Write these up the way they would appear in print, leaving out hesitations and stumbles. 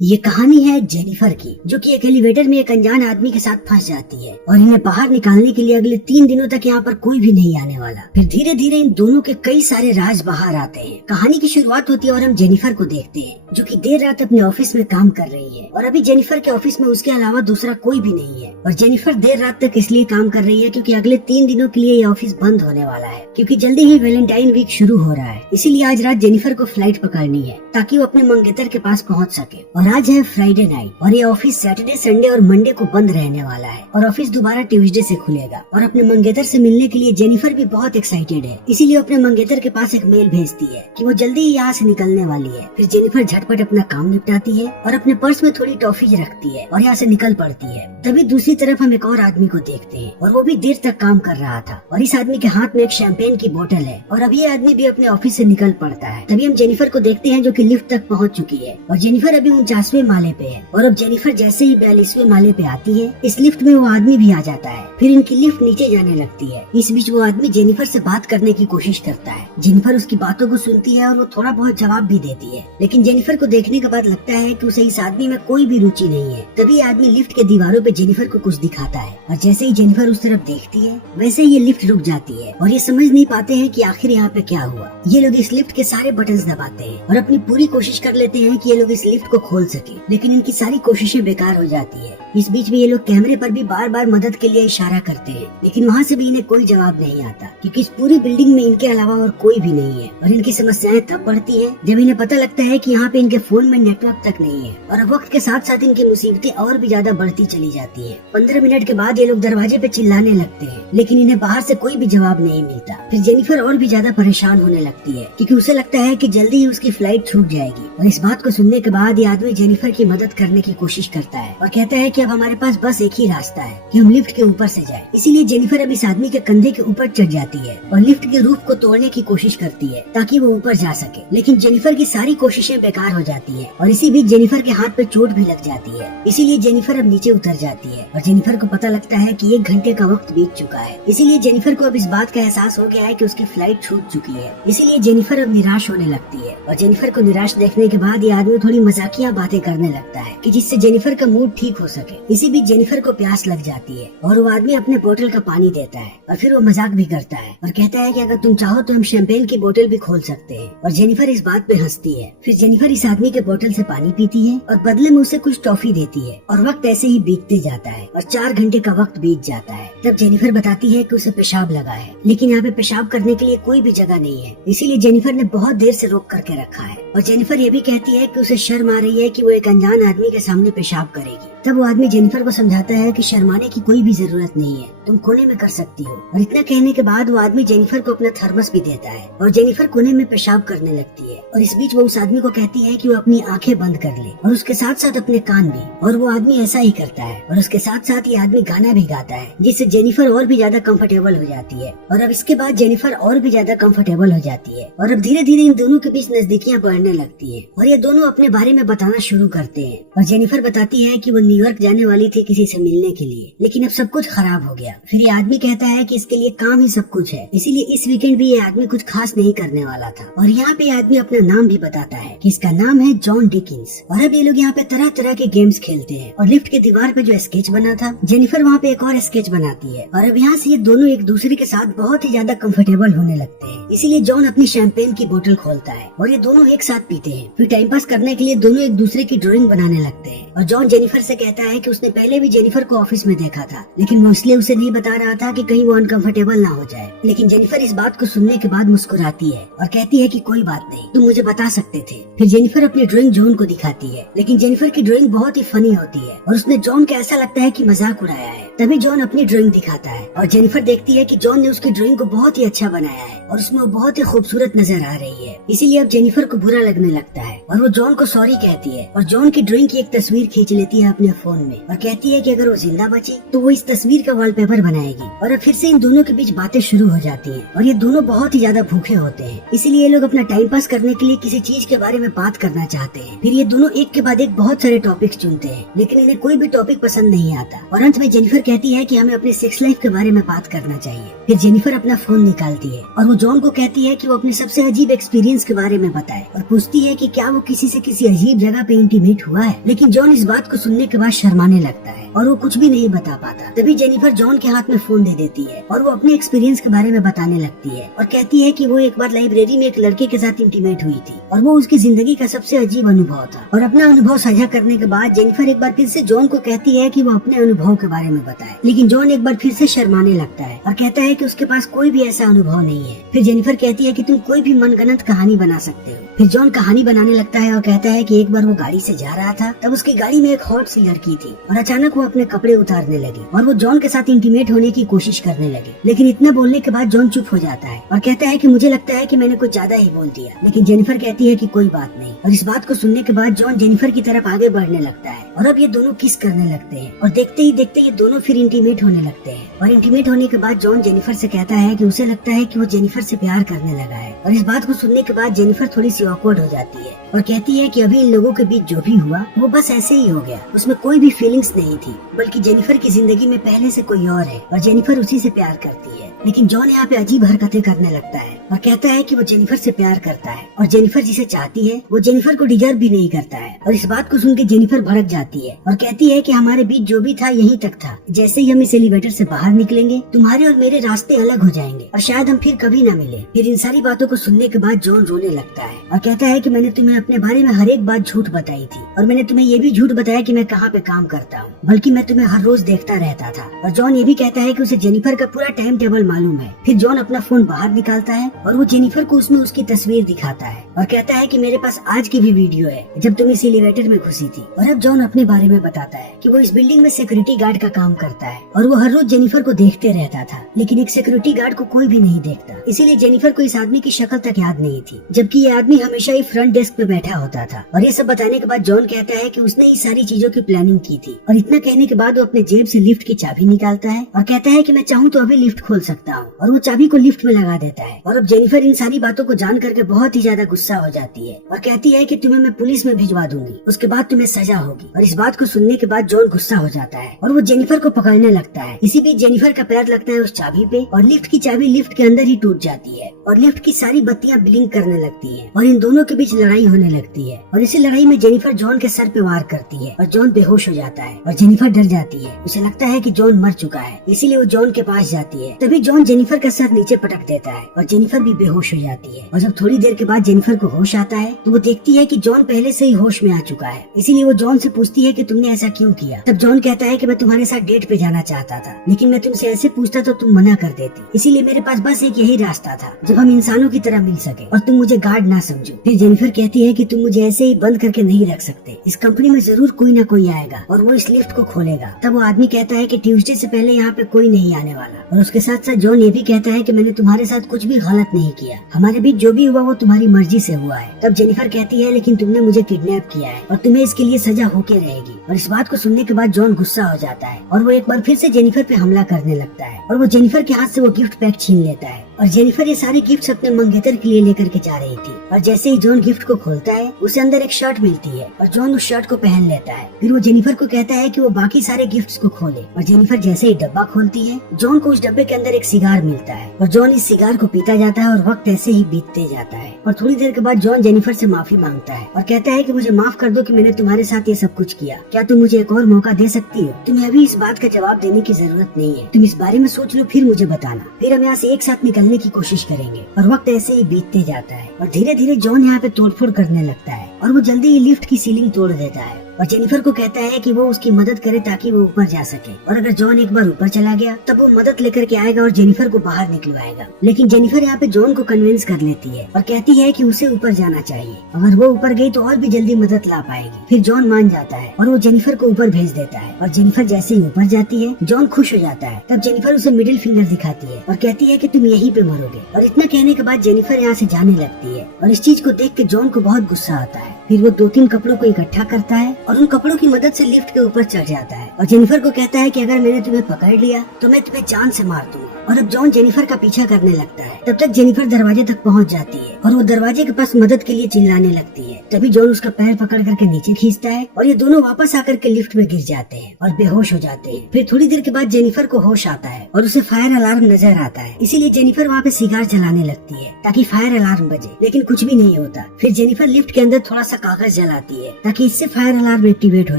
ये कहानी है जेनिफर की, जो कि एक एलिवेटर में एक अनजान आदमी के साथ फंस जाती है और इन्हें बाहर निकालने के लिए अगले 3 दिनों तक यहाँ पर कोई भी नहीं आने वाला। फिर धीरे धीरे इन दोनों के कई सारे राज बाहर आते हैं। कहानी की शुरुआत होती है और हम जेनिफर को देखते हैं, जो कि देर रात अपने ऑफिस में काम कर रही है और अभी जेनिफर के ऑफिस में उसके अलावा दूसरा कोई भी नहीं है। और जेनिफर देर रात तक इसलिए काम कर रही है क्योंकि अगले 3 दिनों के लिए ये ऑफिस बंद होने वाला है, क्योंकि जल्दी ही वैलेंटाइन वीक शुरू हो रहा है। इसीलिए आज रात जेनिफर को फ्लाइट पकड़नी है ताकि वो अपने मंगेतर के पास पहुँच सके। और आज है फ्राइडे नाइट और ये ऑफिस सैटरडे, संडे और मंडे को बंद रहने वाला है और ऑफिस दोबारा ट्यूसडे से खुलेगा। और अपने मंगेतर से मिलने के लिए जेनिफर भी बहुत एक्साइटेड है, इसीलिए अपने मंगेतर के पास एक मेल भेजती है कि वो जल्दी ही यहाँ से निकलने वाली है। फिर जेनिफर झटपट अपना काम निपटाती है और अपने पर्स में थोड़ी टॉफी रखती है और यहाँ से निकल पड़ती है। तभी दूसरी तरफ हम एक और आदमी को देखते हैं और वो भी देर तक काम कर रहा था और इस आदमी के हाथ में एक शैंपेन की बोतल है और अब ये आदमी भी अपने ऑफिस से निकल पड़ता है। तभी हम जेनिफर को देखते हैं जो कि लिफ्ट तक पहुँच चुकी है और जेनिफर अभी 49वें माले पे है। और अब जेनिफर जैसे ही 42वें माले पे आती है, इस लिफ्ट में वो आदमी भी आ जाता है। फिर इनकी लिफ्ट नीचे जाने लगती है। इस बीच वो आदमी जेनिफर से बात करने की कोशिश करता है। जेनिफर उसकी बातों को सुनती है और वो थोड़ा बहुत जवाब भी देती है, लेकिन जेनिफर को देखने के बाद लगता है कि उसे इस आदमी में कोई भी रुचि नहीं है। तभी आदमी लिफ्ट के दीवारों पे जेनिफर को कुछ दिखाता है और जैसे ही जेनिफर उस तरफ देखती है वैसे ही ये लिफ्ट रुक जाती है और ये समझ नहीं पाते हैं कि आखिर यहाँ पे क्या हुआ। ये लोग इस लिफ्ट के सारे बटन्स दबाते हैं और अपनी पूरी कोशिश कर लेते हैं कि ये लोग इस लिफ्ट को खोल सके, लेकिन इनकी सारी कोशिशें बेकार हो जाती है। इस बीच में ये लोग कैमरे पर भी बार बार मदद के लिए इशारा करते हैं, लेकिन वहाँ से भी इन्हें कोई जवाब नहीं आता, क्योंकि इस पूरी बिल्डिंग में इनके अलावा और कोई भी नहीं है। और इनकी समस्याएं तब बढ़ती हैं जब इन्हें पता लगता है कि यहाँ पे इनके फोन में नेटवर्क तक नहीं है। और अब वक्त के साथ साथ इनकी मुसीबतें और भी ज्यादा बढ़ती चली जाती है। 15 मिनट के बाद ये लोग दरवाजे पे चिल्लाने लगते हैं, लेकिन इन्हें बाहर से कोई भी जवाब नहीं मिलता। फिर जेनिफर और भी ज्यादा परेशान होने लगती है, क्योंकि उसे लगता है कि जल्दी ही उसकी फ्लाइट छूट जाएगी। और इस बात को सुनने के बाद ये आदमी जेनिफर की मदद करने की कोशिश करता है और कहता है कि अब हमारे पास बस एक ही रास्ता है कि हम लिफ्ट के ऊपर से जाएं। इसीलिए जेनिफर अब इस आदमी के कंधे के ऊपर चढ़ जाती है और लिफ्ट के रूफ को तोड़ने की कोशिश करती है ताकि वो ऊपर जा सके, लेकिन जेनिफर की सारी कोशिशें बेकार हो जाती है और इसी बीच जेनिफर के हाथ पे चोट भी लग जाती है। इसीलिए जेनिफर अब नीचे उतर जाती है और जेनिफर को पता लगता है कि 1 घंटे का वक्त बीत चुका है। इसीलिए जेनिफर को अब इस बात का एहसास हो गया है कि उसकी फ्लाइट छूट चुकी है। इसीलिए जेनिफर अब निराश होने लगती है और जेनिफर को निराश देखने के बाद ये आदमी थोड़ी मजाकिया बातें करने लगता है कि जिससे जेनिफर का मूड ठीक हो सके। इसी बीच जेनिफर को प्यास लग जाती है और वो आदमी अपने बोतल का पानी देता है और फिर वो मजाक भी करता है और कहता है कि अगर तुम चाहो तो हम शैंपेन की बोतल भी खोल सकते हैं। और जेनिफर इस बात पे हंसती है। फिर जेनिफर इस आदमी के बोतल से पानी पीती है और बदले में उसे कुछ टॉफी देती है और वक्त ऐसे ही बीतते जाता है और 4 घंटे का वक्त बीत जाता है। तब जेनिफर बताती है कि उसे पेशाब लगा है, लेकिन यहाँ पे पेशाब करने के लिए कोई भी जगह नहीं है। इसीलिए जेनिफर ने बहुत देर से रोक करके रखा है। और जेनिफर ये भी कहती है कि उसे शर्म आ रही है कि वो एक अनजान आदमी के सामने पेशाब करेगी। तब वो आदमी जेनिफर को समझाता है कि शर्माने की कोई भी जरूरत नहीं है, तुम कोने में कर सकती हो। और इतना कहने के बाद वो आदमी जेनिफर को अपना थर्मस भी देता है और जेनिफर कोने में पेशाब करने लगती है। और इस बीच वो उस आदमी को कहती है कि वो अपनी आंखें बंद कर ले और उसके साथ साथ अपने कान भी। और वो आदमी ऐसा ही करता है और उसके साथ साथ ये आदमी गाना भी गाता है, जिससे जेनिफर और भी ज्यादा कंफर्टेबल हो जाती है। और अब इसके बाद जेनिफर और भी ज्यादा कंफर्टेबल हो जाती है और अब धीरे धीरे इन दोनों के बीच नजदीकियां बढ़ने लगती है और ये दोनों अपने बारे में बताना शुरू करते हैं। और जेनिफर बताती है कि वो न्यूयॉर्क जाने वाली थी किसी से मिलने के लिए, लेकिन अब सब कुछ खराब हो गया। फिर ये आदमी कहता है कि इसके लिए काम ही सब कुछ है, इसीलिए इस वीकेंड भी ये आदमी कुछ खास नहीं करने वाला था। और यहाँ पे आदमी अपना नाम भी बताता है कि इसका नाम है जॉन डिकिंस। और अब ये लोग यहाँ पे तरह तरह के गेम्स खेलते हैं और लिफ्ट के दीवार पे जो स्केच बना था, जेनिफर वहाँ पे एक और स्केच बनाती है। और अब यहाँ से ये दोनों एक दूसरे के साथ बहुत ही ज्यादा कंफर्टेबल होने लगते हैं। इसीलिए जॉन अपनी शैंपेन की बोतल खोलता है और ये दोनों एक साथ पीते हैं। फिर टाइम पास करने के लिए दोनों एक दूसरे की ड्राइंग बनाने लगते हैं और जॉन जेनिफर से कहता है कि उसने पहले भी जेनिफर को ऑफिस में देखा था, लेकिन वो इसलिए उसे नहीं बता रहा था कि कहीं वो अनकंफर्टेबल ना हो जाए। लेकिन जेनिफर इस बात को सुनने के बाद मुस्कुराती है और कहती है कि कोई बात नहीं, तुम मुझे बता सकते थे। फिर जेनिफर अपनी ड्राइंग जॉन को दिखाती है, लेकिन जेनिफर की ड्राइंग बहुत ही फनी होती है और उसने जॉन को ऐसा लगता है कि मजाक उड़ाया है। तभी जॉन अपनी ड्राइंग दिखाता है और जेनिफर देखती है कि जॉन ने उसकी ड्राइंग को बहुत ही अच्छा बनाया है और उसमें वो बहुत ही खूबसूरत नजर आ रही है। इसीलिए अब जेनिफर को बुरा लगने लगता है और वो जॉन को सॉरी कहती है और जॉन की ड्राइंग की एक तस्वीर खींच लेती है अपने अपने फोन में और कहती है कि अगर वो जिंदा बची तो वो इस तस्वीर का वॉलपेपर बनाएगी। और अब फिर से इन दोनों के बीच बातें शुरू हो जाती हैं और ये दोनों बहुत ही ज्यादा भूखे होते हैं, इसीलिए ये लोग अपना टाइम पास करने के लिए किसी चीज के बारे में बात करना चाहते हैं। फिर ये दोनों एक के बाद एक बहुत सारे टॉपिक चुनते हैं, लेकिन इन्हें कोई भी टॉपिक पसंद नहीं आता और अंत में जेनिफर कहती है कि हमें अपने सेक्स लाइफ के बारे में बात करना चाहिए। फिर जेनिफर अपना फोन निकालती है और वो जॉन को कहती है कि वो अपने सबसे अजीब एक्सपीरियंस के बारे में बताए और पूछती है कि क्या वो किसी से किसी अजीब जगह पे इंटीमेट हुआ है। लेकिन जॉन इस बात को सुनने के बाद शर्माने लगता है और वो कुछ भी नहीं बता पाता। तभी जेनिफर जॉन के हाथ में फोन दे देती है और वो अपने एक्सपीरियंस के बारे में बताने लगती है और कहती है कि वो एक बार लाइब्रेरी में एक लड़के के साथ इंटीमेट हुई थी और वो उसकी जिंदगी का सबसे अजीब अनुभव था। और अपना अनुभव साझा करने के बाद जेनिफर एक बार फिर से जॉन को कहती है कि वो अपने अनुभव के बारे में बताए, लेकिन जॉन एक बार फिर से शर्माने लगता है और कहता है कि उसके पास कोई भी ऐसा अनुभव नहीं है। फिर जेनिफर कहती है कि तुम कोई भी मनगढ़ंत कहानी बना सकते हो। फिर जॉन कहानी बनाने लगता है और कहता है कि एक बार वो गाड़ी से जा रहा था, तब उसकी गाड़ी में एक हॉट सी लड़की थी और अचानक वो अपने कपड़े उतारने लगी और वो जॉन के साथ इंटीमेट होने की कोशिश करने लगी। लेकिन इतना बोलने के बाद जॉन चुप हो जाता है और कहता है कि मुझे लगता है कि मैंने कुछ ज्यादा ही बोल दिया। लेकिन जेनिफर कहती है कि कोई बात नहीं। और इस बात को सुनने के बाद जॉन जेनिफर की तरफ आगे बढ़ने लगता है और अब ये दोनों किस करने लगते हैं और देखते ही देखते ये दोनों फिर इंटीमेट होने लगते हैं। और इंटीमेट होने के बाद जॉन जेनिफर से कहता है कि उसे लगता है कि वो जेनिफर से प्यार करने लगा है। और इस बात को सुनने के बाद जेनिफर थोड़ी सी ऑकवर्ड हो जाती है और कहती है कि अभी इन लोगों के बीच जो भी हुआ वो बस ऐसे ही हो गया, उसमें कोई भी फीलिंग्स नहीं थी, बल्कि जेनिफर की जिंदगी में पहले से कोई और है और जेनिफर उसी से प्यार करती है। लेकिन जॉन यहाँ पे अजीब हरकतें करने लगता है और कहता है कि वो जेनिफर से प्यार करता है और जेनिफर जिसे चाहती है वो जेनिफर को डिजर्व भी नहीं करता है। और इस बात को सुन के जेनिफर भड़क जाती है और कहती है कि हमारे बीच जो भी था यहीं तक था, जैसे ही हम इस एलिवेटर से बाहर निकलेंगे तुम्हारे और मेरे रास्ते अलग हो जाएंगे और शायद हम फिर कभी न मिले। फिर इन सारी बातों को सुनने के बाद जॉन रोने लगता है और कहता है कि मैंने तुम्हें अपने बारे में हर एक बात झूठ बताई थी और मैंने तुम्हें ये भी झूठ बताया कि मैं कहाँ पे काम करता हूँ, बल्कि मैं तुम्हें हर रोज देखता रहता था। और जॉन ये भी कहता है कि उसे जेनिफर का पूरा टाइम टेबल मालूम है। फिर जॉन अपना फोन बाहर निकालता है और वो जेनिफर को उसमें उसकी तस्वीर दिखाता है और कहता है कि मेरे पास आज की भी वीडियो है जब तुम इस एलिवेटर में घुसी थी। और अब जॉन अपने बारे में बताता है कि वो इस बिल्डिंग में सिक्योरिटी गार्ड का काम करता है और वो हर रोज जेनिफर को देखते रहता था, लेकिन एक सिक्योरिटी गार्ड को कोई भी नहीं देखता, इसीलिए जेनिफर को इस आदमी की शक्ल तक याद नहीं थी, जबकि ये आदमी हमेशा ही फ्रंट डेस्क पे बैठा होता था। और ये सब बताने के बाद जॉन कहता है कि उसने ही सारी चीजों की प्लानिंग की थी। और इतना कहने के बाद वो अपने जेब से लिफ्ट की चाबी निकालता है और कहता है कि मैं चाहूँ तो अभी लिफ्ट खोल सकता हूँ, और वो चाबी को लिफ्ट में लगा देता है। और अब जेनिफर इन सारी बातों को जान करके बहुत ही ज्यादा गुस्सा हो जाती है और कहती है कि तुम्हें मैं पुलिस में भिजवा दूंगी, उसके बाद तुम्हें सजा होगी। और इस बात को सुनने के बाद जॉन गुस्सा हो जाता है और वो जेनिफर को पकड़ने लगता है। इसी बीच जेनिफर का पैर लगता है उस चाबी पे और लिफ्ट की चाबी लिफ्ट के अंदर ही टूट जाती है और लिफ्ट की सारी बत्तियां ब्लिंक करने लगती है और इन दोनों के बीच लड़ाई होने लगती है। और इसी लड़ाई में जेनिफर जॉन के सर पे वार करती है और जॉन बेहोश हो जाता है और जेनिफर डर जाती है। उसे लगता है कि जॉन मर चुका है, इसीलिए वो जॉन के पास जाती है। तभी जॉन जेनिफर का सर नीचे पटक देता है और जेनिफर भी बेहोश हो जाती है। और जब थोड़ी देर के बाद जेनिफर को होश आता है तो वो देखती है कि जॉन पहले से ही होश में आ चुका है, इसीलिए वो जॉन से पूछती है कि तुमने ऐसा क्यों किया। तब जॉन कहता है कि मैं तुम्हारे साथ डेट पे जाना चाहता था, लेकिन मैं तुमसे ऐसे पूछता तो तुम मना कर देती, इसीलिए मेरे पास बस एक यही रास्ता था जब हम इंसानों की तरह मिल सके और तुम मुझे गार्ड ना समझो। फिर जेनिफर कहती है कि तुम मुझे ऐसे ही बंद करके नहीं रख सकते, इस कंपनी में जरूर कोई ना कोई आएगा और वो इस लिफ्ट को खोलेगा। तब वो आदमी कहता है कि ट्यूसडे से पहले यहाँ पे कोई नहीं आने वाला। और उसके साथ साथ जॉन ये भी कहता है कि मैंने तुम्हारे साथ कुछ भी गलत नहीं किया, हमारे बीच जो भी हुआ वो तुम्हारी मर्जी से हुआ है। तब जेनिफर कहती है लेकिन तुमने मुझे किडनैप किया है और तुम्हें इसके लिए सजा होके रहेगी। और इस बात को सुनने के बाद जॉन गुस्सा हो जाता है और वो एक बार फिर से जेनिफर पे हमला करने लगता है और वो जेनिफर के हाथ से वो गिफ्ट पैक छीन लेता है। और जेनिफर ये सारे गिफ्ट्स अपने मंगेतर के लिए लेकर के जा रही थी और जैसे ही जॉन गिफ्ट को खोलता है उसे अंदर एक शर्ट मिलती है और जॉन उस शर्ट को पहन लेता है। फिर वो जेनिफर को कहता है कि वो बाकी सारे गिफ्ट्स को खोले और जेनिफर जैसे ही डब्बा खोलती है जॉन को उस डब्बे के अंदर एक सिगार मिलता है और जॉन इस सिगार को पीता जाता है और वक्त ऐसे ही बीतते जाता है। और थोड़ी देर के बाद जॉन जेनिफर से माफी मांगता है और कहता है कि मुझे माफ कर दो कि मैंने तुम्हारे साथ ये सब कुछ किया, क्या तुम मुझे एक और मौका दे सकती हो। तुम्हें अभी इस बात का जवाब देने की जरूरत नहीं है, तुम इस बारे में सोच लो फिर मुझे बताना, फिर हम यहाँ से एक साथ निकलने की कोशिश करेंगे। और वक्त ऐसे ही बीतते जाता है और धीरे धीरे जॉन यहाँ पे तोड़फोड़ करने लगता है और वो जल्दी ही लिफ्ट की सीलिंग तोड़ देता है और जेनिफर को कहता है कि वो उसकी मदद करे ताकि वो ऊपर जा सके। और अगर जॉन एक बार ऊपर चला गया तब वो मदद लेकर के आएगा और जेनिफर को बाहर निकलवाएगा। लेकिन जेनिफर यहाँ पे जॉन को कन्विंस कर लेती है और कहती है कि उसे ऊपर जाना चाहिए, अगर वो ऊपर गई तो और भी जल्दी मदद ला पाएगी। फिर जॉन मान जाता है और वो जेनिफर को ऊपर भेज देता है और जेनिफर जैसे ही ऊपर जाती है जॉन खुश हो जाता है। तब जेनिफर उसे मिडिल फिंगर दिखाती है और कहती है कि तुम यहीं पे मरोगे। और इतना कहने के बाद जेनिफर यहाँ से जाने लगती है और इस चीज को देख के जॉन को बहुत गुस्सा आता है फिर वो 2-3 कपड़ों को इकट्ठा करता है और उन कपड़ों की मदद से लिफ्ट के ऊपर चढ़ जाता है और जेनिफर को कहता है कि अगर मैंने तुम्हें पकड़ लिया तो मैं तुम्हें जान से मार दूंगा। और अब जॉन जेनिफर का पीछा करने लगता है। तब तक जेनिफर दरवाजे तक पहुंच जाती है और वो दरवाजे के पास मदद के लिए चिल्लाने लगती है। तभी जॉन उसका पैर पकड़ करके नीचे खींचता है और ये दोनों वापस आकर के लिफ्ट में गिर जाते हैं और बेहोश हो जाते हैं। फिर थोड़ी देर के बाद जेनिफर को होश आता है और उसे फायर अलार्म नजर आता है, इसीलिए जेनिफर वहाँ पे सिगार जलाने लगती है ताकि फायर अलार्म बजे, लेकिन कुछ भी नहीं होता। फिर जेनिफर लिफ्ट के अंदर थोड़ा सा कागज जलाती है ताकि इससे फायर अलार्म एक्टिवेट हो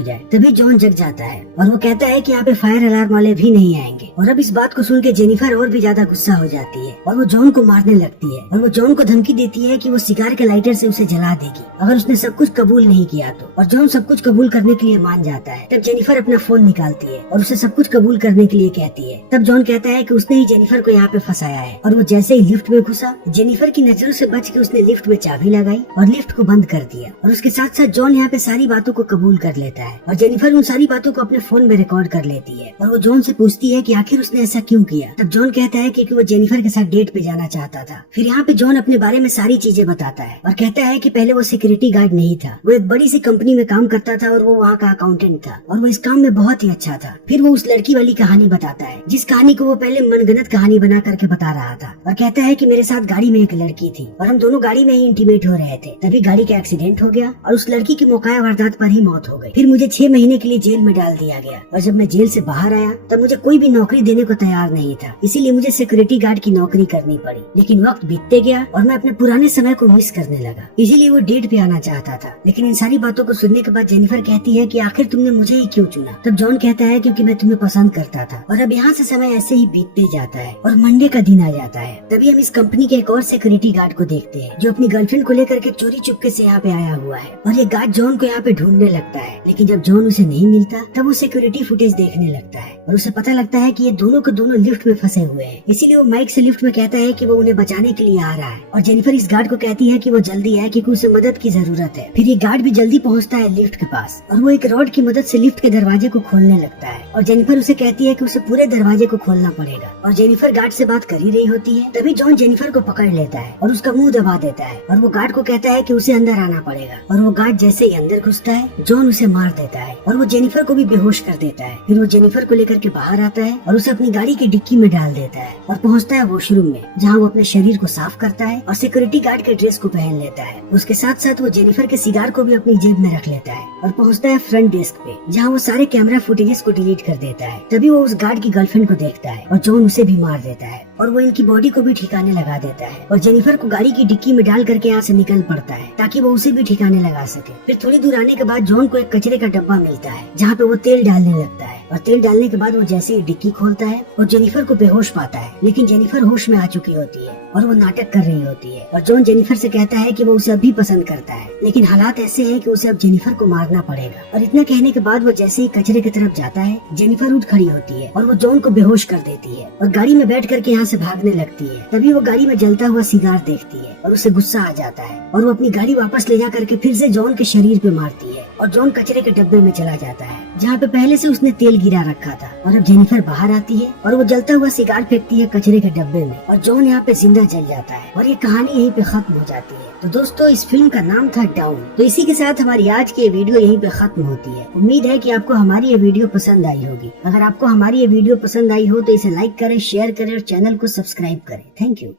जाए। तभी जॉन जग जाता है और वो कहता है कि यहाँ पे फायर अलार्म वाले भी नहीं आएंगे। और अब इस बात को सुन के जेनिफर और भी ज्यादा गुस्सा हो जाती है और वो जॉन को मारने लगती है और वो जॉन को धमकी देती है कि वो सिगार के लाइटर से उसे जला देगी अगर उसने सब कुछ कबूल नहीं किया तो। और जॉन सब कुछ कबूल करने के लिए मान जाता है। तब जेनिफर अपना फोन निकालती है और उसे सब कुछ कबूल करने के लिए कहती है। तब जॉन कहता है कि उसने ही जेनिफर को यहाँ पे फंसाया है और वो जैसे ही लिफ्ट में घुसा, जेनिफर की नजरों से बच के उसने लिफ्ट में चाबी लगाई और लिफ्ट को बंद कर दिया। और उसके साथ साथ जॉन यहाँ पे सारी बातों को कबूल कर लेता है और जेनिफर उन सारी बातों को अपने फोन में रिकॉर्ड कर लेती है और वो जॉन से पूछती है कि आखिर उसने ऐसा क्यों किया। तब जॉन कहता है कि वो जेनिफर के साथ डेट पे जाना चाहता था। फिर यहाँ पे जॉन अपने बारे में सारी चीजें बताता है और कहता है कि पहले वो सिक्योरिटी गार्ड नहीं था, वो एक बड़ी सी कंपनी में काम करता था और वो वहाँ का अकाउंटेंट था और वो इस काम में बहुत ही अच्छा था। फिर वो उस लड़की वाली कहानी बताता है जिस कहानी को वो पहले मनगढ़ंत कहानी बना करके बता रहा था और कहता है कि मेरे साथ गाड़ी में एक लड़की थी और हम दोनों गाड़ी में ही इंटीमेट हो रहे थे, तभी गाड़ी का एक्सीडेंट हो गया और उस लड़की की मौका वारदात पर ही मौत हो गई। फिर मुझे 6 महीने के लिए जेल में डाल दिया गया और जब मैं जेल से बाहर आया तब मुझे कोई भी नौकरी देने को तैयार नहीं था, इसीलिए मुझे सिक्योरिटी गार्ड की नौकरी करनी पड़ी। लेकिन वक्त बीतते गया और मैं अपने पुराने समय को मिस करने लगा, इसीलिए वो डेट पे आना चाहता था। लेकिन इन सारी बातों को सुनने के बाद जेनिफर कहती है कि आखिर तुमने मुझे ही क्यों चुना। तब जॉन कहता है क्योंकि मैं तुम्हें पसंद करता था। और अब यहाँ से समय ऐसे ही बीतते जाता है और मंडे का दिन आ जाता है। तभी हम इस कंपनी के एक और सिक्योरिटी गार्ड को देखते हैं जो अपनी गर्लफ्रेंड को लेकर के चोरी चुपके से यहाँ पे आया हुआ है और ये गार्ड जॉन को यहाँ पे ढूंढने लगता है। लेकिन जब जॉन उसे नहीं मिलता तब वो सिक्योरिटी फुटेज देखने लगता है और उसे पता लगता है कि ये दोनों के दोनों लिफ्ट में फंसे हुए हैं, इसीलिए वो माइक से लिफ्ट में कहता है कि वो उन्हें बचाने के लिए आ रहा है। और जेनिफर इस गार्ड को कहती है कि वो जल्दी है क्योंकि उसे मदद की जरूरत है। फिर ये गार्ड भी जल्दी पहुंचता है लिफ्ट के पास और वो एक रॉड की मदद से लिफ्ट के दरवाजे को खोलने लगता है और जेनिफर उसे कहती है कि उसे पूरे दरवाजे को खोलना पड़ेगा। और जेनिफर गार्ड से बात कर ही रही होती है तभी जॉन जेनिफर को पकड़ लेता है और उसका मुंह दबा देता है और वो गार्ड को कहता है कि उसे अंदर आना पड़ेगा। और वो गार्ड जैसे ही अंदर घुसता है जॉन उसे मार देता है और वो जेनिफर को भी बेहोश कर देता है। फिर वो जेनिफर को लेकर के बाहर आता है और उसे अपनी गाड़ी की डिक्की में डाल देता है और पहुँचता है वॉशरूम में जहाँ वो अपने शरीर को साफ करता है और सिक्योरिटी गार्ड के ड्रेस को पहन लेता है। उसके साथ साथ वो जेनिफर के सिगार को भी अपनी जेब में रख लेता है और पहुँचता है फ्रंट डेस्क पे जहाँ वो सारे कैमरा फुटेजेस को डिलीट कर देता है। तभी वो उस गार्ड की गर्लफ्रेंड को देखता है और जॉन उसे भी मार देता है और वो इनकी बॉडी को भी ठिकाने लगा देता है और जेनिफर को गाड़ी की डिक्की में डाल करके यहाँ से निकल पड़ता है ताकि वो उसे भी ठिकाने लगा सके। फिर थोड़ी दूर आने के बाद जॉन को एक कचरे का डब्बा मिलता है जहाँ पे वो तेल डालने लगता है और तेल डालने के बाद वो जैसे ही डिक्की खोलता है और जेनिफर को बेहोश पाता है, लेकिन जेनिफर होश में आ चुकी होती है और वो नाटक कर रही होती है। और जॉन जेनिफर से कहता है कि वो उसे अभी पसंद करता है, लेकिन हालात ऐसे हैं कि उसे अब जेनिफर को मारना पड़ेगा। और इतना कहने के बाद वो जैसे ही कचरे की तरफ जाता है जेनिफर उठ खड़ी होती है और वो जॉन को बेहोश कर देती है और गाड़ी में बैठ करके यहाँ से भागने लगती है। तभी वो गाड़ी में जलता हुआ सिगार देखती है और उसे गुस्सा आ जाता है और वो अपनी गाड़ी वापस ले जा करके फिर से जॉन के शरीर पे मारती है और जॉन कचरे के डब्बे में चला जाता है जहाँ पे पहले से उसने तेल गिरा रखा था। और अब जेनिफर बाहर आती है और वो जलता हुआ सिगार फेंकती है कचरे के डब्बे में और जॉन यहाँ पे जिंदा जल जाता है और ये कहानी यहीं पे खत्म हो जाती है। तो दोस्तों इस फिल्म का नाम था डाउन। तो इसी के साथ हमारी आज की ये वीडियो यहीं पे खत्म होती है। उम्मीद है कि आपको हमारी ये वीडियो पसंद आई होगी। अगर आपको हमारी ये वीडियो पसंद आई हो तो इसे लाइक करें, शेयर करें और चैनल को सब्सक्राइब करें। Thank you.